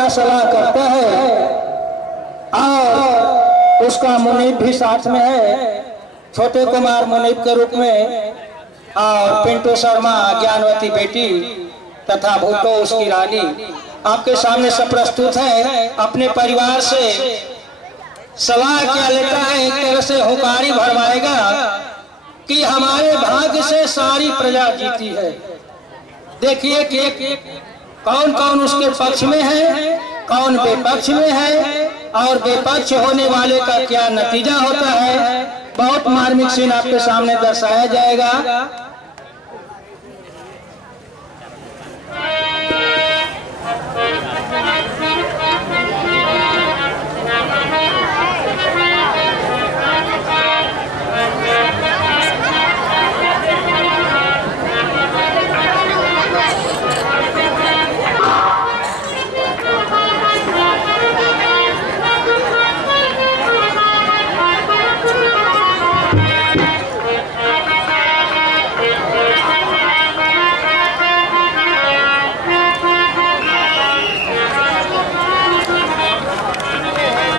क्या सलाह करता है, और उसका मुनीब भी साथ में है, छोटे कुमार मुनीब के रूप में, और पिंटू शर्मा ज्ञानवती बेटी तथा भूटो उसकी रानी आपके सामने सब प्रस्तुत है। अपने परिवार से सलाह क्या लेता है, एक तरह से हुंकारी भरवाएगा कि हमारे भाग्य से सारी प्रजा जीती है। देखिए कि कौन कौन उसके पक्ष में है, कौन विपक्ष में है, और विपक्ष होने वाले का क्या नतीजा होता है। बहुत मार्मिक सीन आपके सामने दर्शाया जाएगा।